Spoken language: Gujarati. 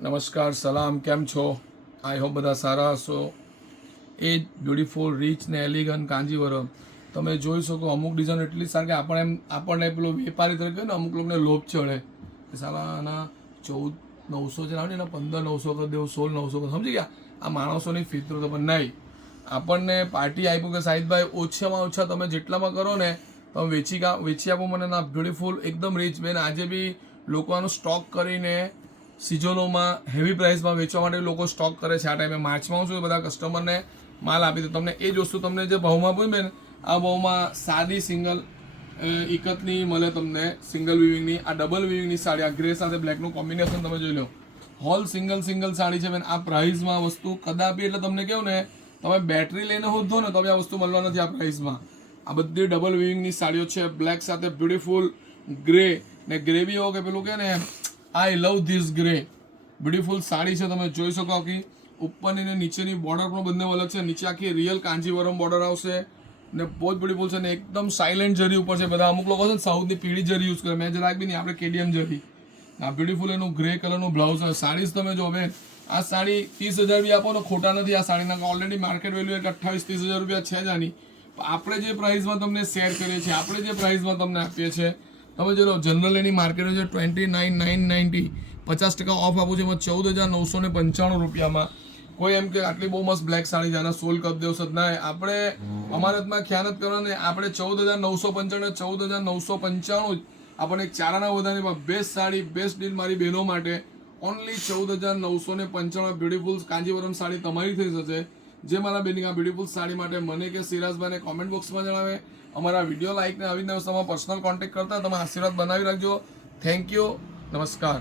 નમસ્કાર સલામ, કેમ છો? આઈ હોપ બધા સારા હશો. એ જ બ્યુટીફુલ રીચ ને એલિગન્ટ કાંજીવરમ તમે જોઈ શકો. અમુક ડિઝાઇન એટલી સારી કે આપણને પેલો વેપારી તરીકે ને અમુક લોકોને લોભ ચડે કે સાલા આના 14,900 છે ને 15,900 કરી દેવું, 16,900 કરી, સમજી ગયા? આ માણસોની ફિતરો તો. પણ નહીં, આપણને પાર્ટી આપ્યું કે સાહિદભાઈ ઓછામાં ઓછા તમે જેટલામાં કરો ને તમે વેચી આપો મને. ના, બ્યુટીફુલ એકદમ રીચ બેન. આજે બી લોકો આનો સ્ટોક કરીને સિઝનોમાં હેવી પ્રાઇસમાં વેચવા માટે લોકો સ્ટોક કરે છે. આ ટાઈમે માર્ચમાં હું છું બધા કસ્ટમરને માલ આપી દે. તમને એ જ વસ્તુ તમને જે ભાવમાં પૂછે ને આ ભાવમાં સાદી સિંગલ ઇકતની મળે તમને, સિંગલ વિવિંગની. આ ડબલ વિવિંગની સાડી, આ ગ્રે સાથે બ્લેકનું કોમ્બિનેશન તમે જોઈ લો. હોલ સિંગલ સાડી છે બેન. આ પ્રાઇસમાં વસ્તુ કદાપી, એટલે તમને કહું ને તમે બેટરી લઈને હોધો ને તો બી આ વસ્તુ મળવા નથી આ પ્રાઇસમાં. આ બધી ડબલ વિવિંગની સાડીઓ છે, બ્લેક સાથે બ્યુટીફુલ ગ્રે ને ગ્રે બી હો કે પેલું કે ને I love this grey. Beautiful sari છે, તમે જોઈ શકો. આખી ઉપરની ને નીચેની બોર્ડર પણ બંને અલગ છે. નીચે આખી રિયલ કાંજીવરમ બોર્ડર આવશે ને બહુ જ બ્યુટીફુલ છે ને એકદમ સાયલેન્ટ જરી ઉપર છે. બધા અમુક લોકો છે ને સાઉથની પીળી જરી યુઝ કરે, મેં જરાક બી નહીં, આપણે કેડીએમ જરી. આ બ્યુટીફુલ એનું ગ્રે કલરનું બ્લાઉઝ છે. સાડીઝ તમે જો બેન, આ સાડી 30,000 બી આપો તો ખોટા નથી આ સાડીના. ઓલરેડી માર્કેટ વેલ્યુ 28-30,000 રૂપિયા છે જ આની. આપણે જે પ્રાઇસમાં તમને શેર કરીએ છીએ, આપણે જે પ્રાઇસમાં તમને આપીએ છીએ, તમે જો જનરલ એની માર્કેટ છે 29,990, 50% ઓફ આપું છે એમાં 14,995 રૂપિયામાં. કોઈ એમ કે આટલી બહુ મસ્ત બ્લેક સાડી છે આના સોલ કપ દેવસ જ ના. આપણે અમારા હાથમાં ખ્યાલ જ કરવાનો. આપણે 14,995 14,995 જ આપણને એક ચારાના વધારે બેસ્ટ સાડી, બેસ્ટ ડીલ મારી બહેનો માટે. ઓનલી 14,995 બ્યુટીફુલ કાંજીવરમ સાડી તમારી થઈ જશે. જે મારા બેનિંગ આ બ્યુટીફુલ સાડી માટે મને કે સિરાજભાઈને કોમેન્ટ બોક્સમાં જણાવે. અમારા વિડીયો લાઈક ને આવી તમારા પર્સનલ કોન્ટેક્ટ કરતા તમે આશીર્વાદ બનાવી રાખજો. થેન્ક યુ, નમસ્કાર.